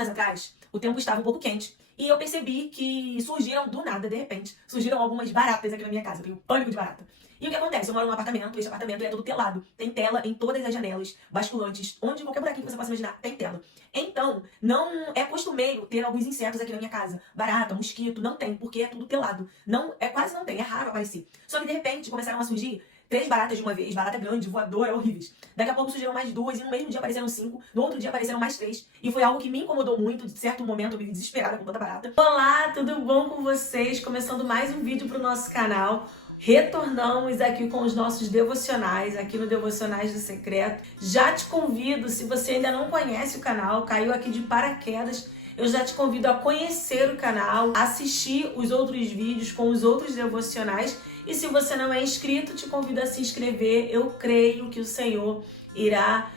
semanas atrás, o tempo estava um pouco quente e eu percebi que surgiram do nada, de repente, surgiram algumas baratas aqui na minha casa. Eu tenho pânico de barata. E o que acontece? Eu moro num apartamento, esse apartamento é todo telado. Tem tela em todas as janelas, basculantes, onde qualquer buraquinho que você possa imaginar, tem tela. Então, não é costumeiro ter alguns insetos aqui na minha casa. Barata, mosquito, não tem, porque é tudo telado. Não, quase não tem, é raro aparecer. Só que de repente começaram a surgir 3 baratas de uma vez, barata grande, voadora, horríveis. Daqui a pouco surgiram mais 2 e no mesmo dia apareceram 5, no outro dia apareceram mais 3. E foi algo que me incomodou muito, de certo momento eu me vi desesperada com tanta barata. Olá, tudo bom com vocês? Começando mais um vídeo pro nosso canal. Retornamos aqui com os nossos devocionais, aqui no Devocionais do Secreto. Já te convido, se você ainda não conhece o canal, caiu aqui de paraquedas, eu já te convido a conhecer o canal, assistir os outros vídeos com os outros devocionais. E se você não é inscrito, te convido a se inscrever. Eu creio que o Senhor irá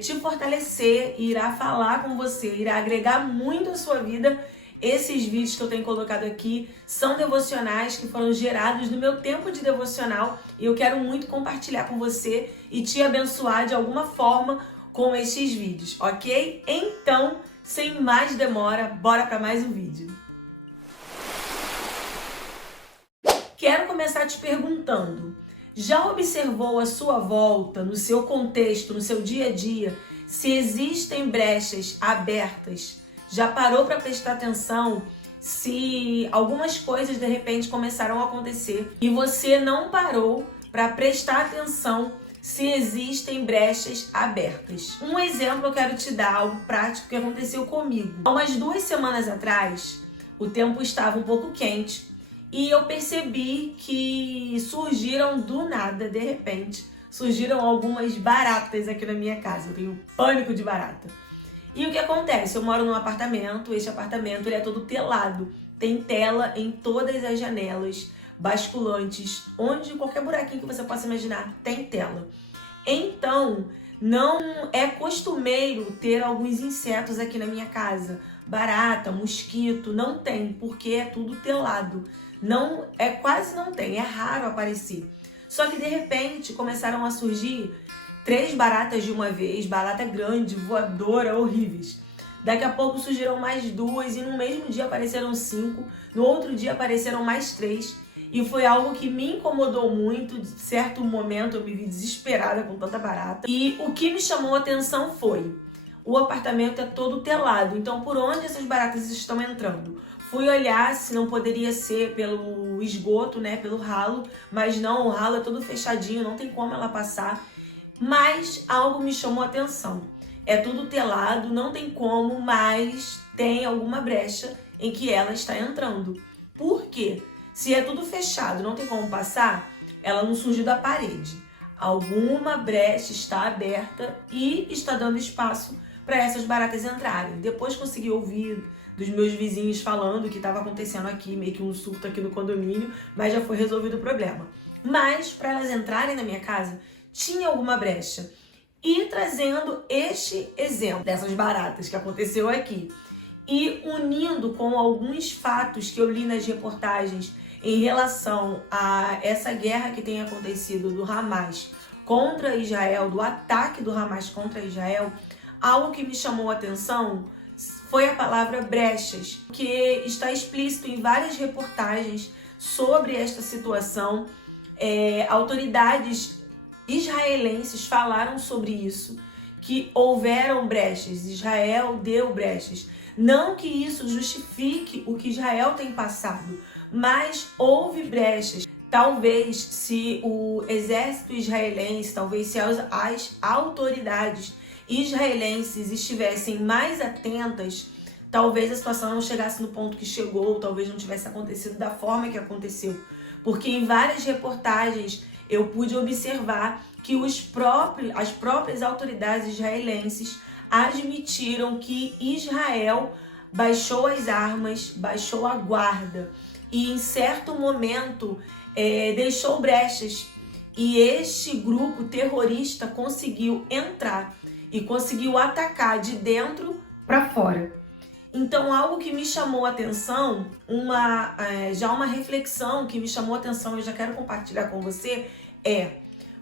te fortalecer, irá falar com você, irá agregar muito à sua vida. Esses vídeos que eu tenho colocado aqui são devocionais que foram gerados no meu tempo de devocional e eu quero muito compartilhar com você e te abençoar de alguma forma com estes vídeos, ok? Então, sem mais demora, bora para mais um vídeo. Quero começar te perguntando, já observou à sua volta, no seu contexto, no seu dia a dia, se existem brechas abertas? Já parou para prestar atenção se algumas coisas de repente começaram a acontecer e você não parou para prestar atenção se existem brechas abertas? Um exemplo eu quero te dar, algo prático que aconteceu comigo. Há umas 2 semanas atrás, o tempo estava um pouco quente e eu percebi que surgiram do nada, de repente, surgiram algumas baratas aqui na minha casa. Eu tenho pânico de barata. E o que acontece? Eu moro num apartamento, este apartamento ele é todo telado. Tem tela em todas as janelas, basculantes, onde qualquer buraquinho que você possa imaginar tem tela. Então, não é costumeiro ter alguns insetos aqui na minha casa. Barata, mosquito, não tem, porque é tudo telado. Não, quase não tem, é raro aparecer. Só que de repente começaram a surgir 3 baratas de uma vez, barata grande, voadora, horríveis. Daqui a pouco surgiram mais 2 e no mesmo dia apareceram 5, no outro dia apareceram mais 3. E foi algo que me incomodou muito, de certo momento eu me vi desesperada com tanta barata. E o que me chamou a atenção foi, o apartamento é todo telado, então por onde essas baratas estão entrando? Fui olhar se não poderia ser pelo esgoto, né, pelo ralo, mas não, o ralo é todo fechadinho, não tem como ela passar. Mas algo me chamou a atenção. É tudo telado, não tem como, mas tem alguma brecha em que ela está entrando. Por quê? Se é tudo fechado, não tem como passar, ela não surgiu da parede. Alguma brecha está aberta e está dando espaço para essas baratas entrarem. Depois consegui ouvir dos meus vizinhos falando que estava acontecendo aqui, meio que um surto aqui no condomínio, mas já foi resolvido o problema. Mas para elas entrarem na minha casa, tinha alguma brecha. E trazendo este exemplo dessas baratas que aconteceu aqui e unindo com alguns fatos que eu li nas reportagens em relação a essa guerra que tem acontecido do Hamas contra Israel, do ataque do Hamas contra Israel, algo que me chamou a atenção foi a palavra brechas, que está explícito em várias reportagens sobre esta situação. Autoridades israelenses falaram sobre isso, que houveram brechas, Israel deu brechas. Não que isso justifique o que Israel tem passado, mas houve brechas. Talvez se o exército israelense, talvez se as autoridades israelenses estivessem mais atentas, talvez a situação não chegasse no ponto que chegou, talvez não tivesse acontecido da forma que aconteceu. Porque em várias reportagens eu pude observar que as próprias autoridades israelenses admitiram que Israel baixou as armas, baixou a guarda e em certo momento deixou brechas. E este grupo terrorista conseguiu entrar e conseguiu atacar de dentro para fora. Então, algo que me chamou a atenção, já uma reflexão que me chamou a atenção e eu já quero compartilhar com você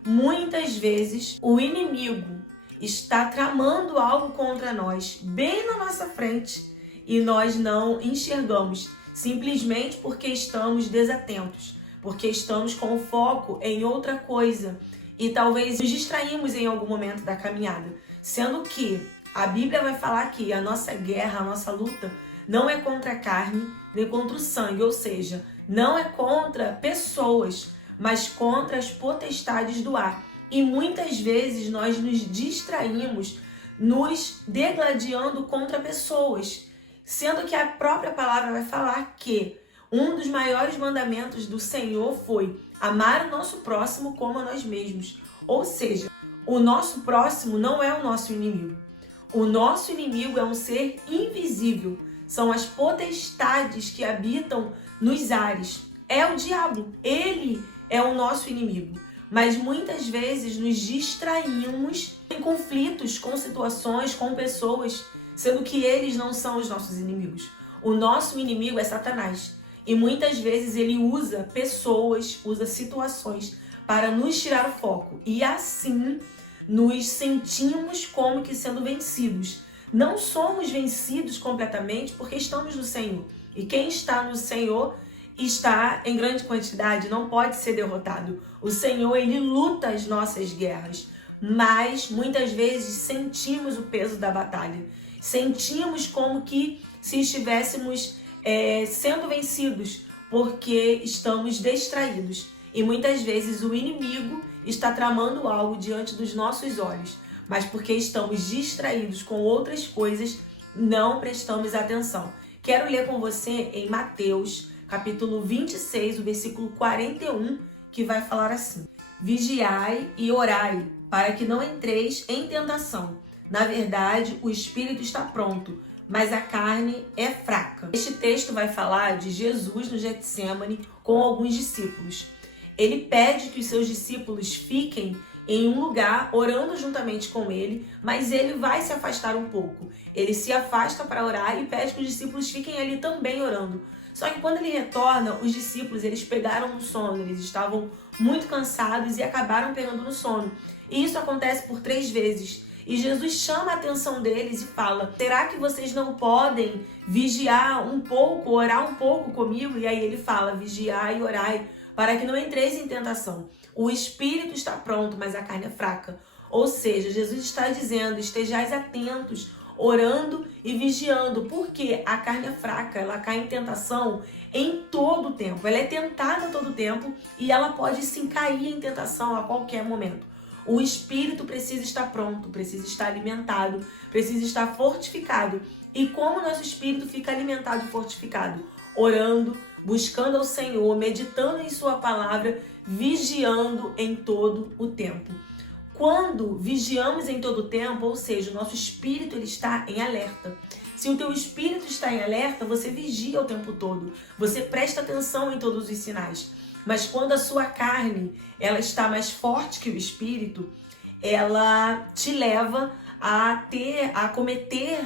muitas vezes o inimigo está tramando algo contra nós, bem na nossa frente, e nós não enxergamos, simplesmente porque estamos desatentos, porque estamos com o foco em outra coisa e talvez nos distraímos em algum momento da caminhada, sendo que a Bíblia vai falar que a nossa guerra, a nossa luta não é contra a carne nem contra o sangue, ou seja, não é contra pessoas, mas contra as potestades do ar. E muitas vezes nós nos distraímos, nos degladiando contra pessoas, sendo que a própria palavra vai falar que um dos maiores mandamentos do Senhor foi amar o nosso próximo como a nós mesmos. Ou seja, o nosso próximo não é o nosso inimigo. O nosso inimigo é um ser invisível. São as potestades que habitam nos ares. É o diabo. Ele é o nosso inimigo. Mas muitas vezes nos distraímos em conflitos, com situações, com pessoas, sendo que eles não são os nossos inimigos. O nosso inimigo é Satanás. E muitas vezes ele usa pessoas, usa situações para nos tirar o foco. E assim nos sentimos como que sendo vencidos. Não somos vencidos completamente porque estamos no Senhor. E quem está no Senhor está em grande quantidade, não pode ser derrotado. O Senhor, ele luta as nossas guerras. Mas muitas vezes sentimos o peso da batalha. Sentimos como que se estivéssemos sendo vencidos, porque estamos distraídos. E muitas vezes o inimigo está tramando algo diante dos nossos olhos, mas porque estamos distraídos com outras coisas, não prestamos atenção. Quero ler com você em Mateus, capítulo 26, o versículo 41, que vai falar assim: Vigiai e orai, para que não entreis em tentação. Na verdade, o espírito está pronto, mas a carne é fraca. Este texto vai falar de Jesus no Getsêmani com alguns discípulos. Ele pede que os seus discípulos fiquem em um lugar orando juntamente com ele, mas ele vai se afastar um pouco. Ele se afasta para orar e pede que os discípulos fiquem ali também orando. Só que quando ele retorna, os discípulos eles pegaram no sono, eles estavam muito cansados e acabaram pegando no sono. E isso acontece por 3 vezes. E Jesus chama a atenção deles e fala: será que vocês não podem vigiar um pouco, orar um pouco comigo? E aí ele fala: vigiai e orai, para que não entreis em tentação. O espírito está pronto, mas a carne é fraca. Ou seja, Jesus está dizendo: estejais atentos, orando e vigiando, porque a carne é fraca, ela cai em tentação em todo o tempo. Ela é tentada todo o tempo e ela pode sim cair em tentação a qualquer momento. O espírito precisa estar pronto, precisa estar alimentado, precisa estar fortificado. E como o nosso espírito fica alimentado e fortificado? Orando, buscando ao Senhor, meditando em sua palavra, vigiando em todo o tempo. Quando vigiamos em todo o tempo, ou seja, o nosso espírito ele está em alerta. Se o teu espírito está em alerta, você vigia o tempo todo. Você presta atenção em todos os sinais. Mas quando a sua carne ela está mais forte que o espírito, ela te leva a cometer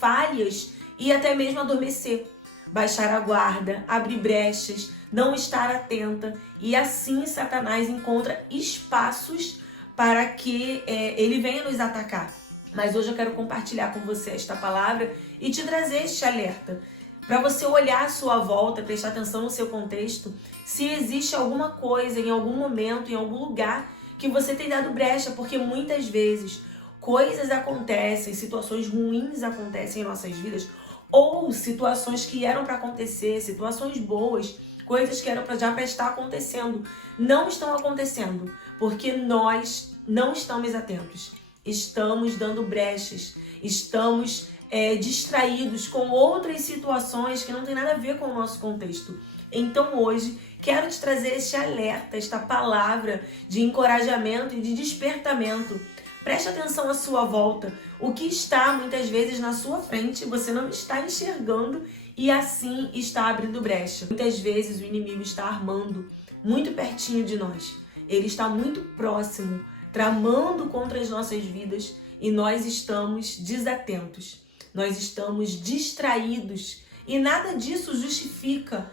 falhas e até mesmo adormecer. Baixar a guarda, abrir brechas, não estar atenta. E assim Satanás encontra espaços para que ele venha nos atacar. Mas hoje eu quero compartilhar com você esta palavra e te trazer este alerta. Para você olhar à sua volta, prestar atenção no seu contexto, se existe alguma coisa, em algum momento, em algum lugar, que você tem dado brecha, porque muitas vezes coisas acontecem, situações ruins acontecem em nossas vidas, ou situações que eram para acontecer, situações boas, coisas que eram já para estar acontecendo, não estão acontecendo, porque nós não estamos atentos, estamos dando brechas, estamos distraídos com outras situações que não tem nada a ver com o nosso contexto. Então hoje quero te trazer este alerta, esta palavra de encorajamento e de despertamento. Preste atenção à sua volta. O que está muitas vezes na sua frente você não está enxergando e assim está abrindo brecha. Muitas vezes o inimigo está armando muito pertinho de nós. Ele está muito próximo, tramando contra as nossas vidas e nós estamos desatentos. Nós estamos distraídos e nada disso justifica,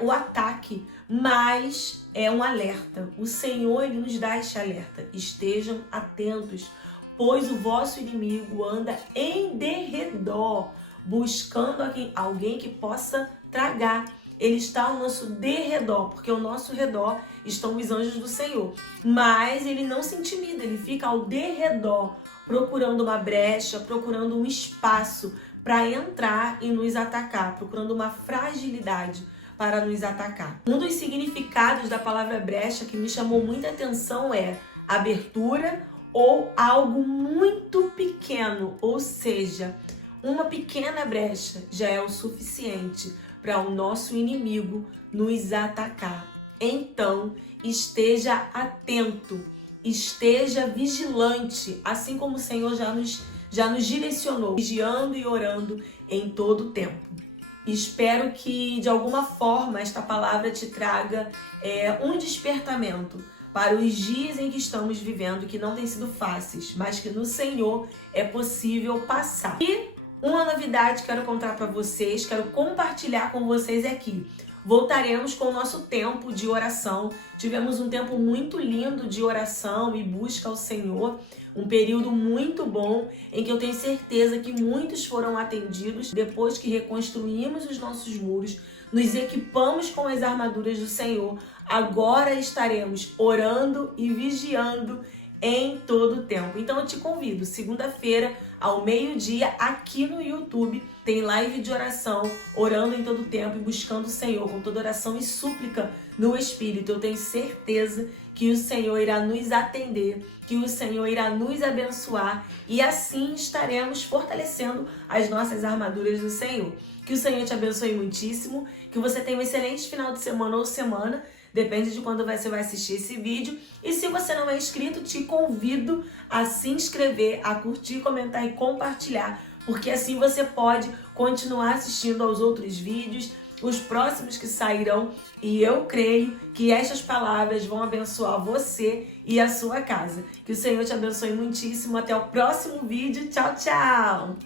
o ataque, mas é um alerta. O Senhor ele nos dá este alerta. Estejam atentos, pois o vosso inimigo anda em derredor, buscando alguém que possa tragar. Ele está ao nosso derredor, porque ao nosso redor estão os anjos do Senhor. Mas ele não se intimida, ele fica ao derredor, procurando uma brecha, procurando um espaço para entrar e nos atacar, procurando uma fragilidade para nos atacar. Um dos significados da palavra brecha que me chamou muita atenção é abertura ou algo muito pequeno, ou seja, uma pequena brecha já é o suficiente para o nosso inimigo nos atacar. Então, esteja atento, esteja vigilante, assim como o Senhor já nos direcionou, vigiando e orando em todo o tempo. Espero que, de alguma forma, esta palavra te traga um despertamento para os dias em que estamos vivendo, que não têm sido fáceis, mas que no Senhor é possível passar. E uma novidade que quero contar para vocês, quero compartilhar com vocês aqui. Voltaremos com o nosso tempo de oração. Tivemos um tempo muito lindo de oração e busca ao Senhor. Um período muito bom, em que eu tenho certeza que muitos foram atendidos. Depois que reconstruímos os nossos muros, nos equipamos com as armaduras do Senhor, agora estaremos orando e vigiando em todo o tempo. Então eu te convido, segunda-feira, ao meio-dia, aqui no YouTube, tem live de oração, orando em todo o tempo e buscando o Senhor com toda oração e súplica no Espírito. Eu tenho certeza que o Senhor irá nos atender, que o Senhor irá nos abençoar e assim estaremos fortalecendo as nossas armaduras do Senhor. Que o Senhor te abençoe muitíssimo, que você tenha um excelente final de semana ou semana, depende de quando você vai assistir esse vídeo. E se você não é inscrito, te convido a se inscrever, a curtir, comentar e compartilhar, porque assim você pode continuar assistindo aos outros vídeos, os próximos que sairão, e eu creio que estas palavras vão abençoar você e a sua casa. Que o Senhor te abençoe muitíssimo. Até o próximo vídeo. Tchau, tchau!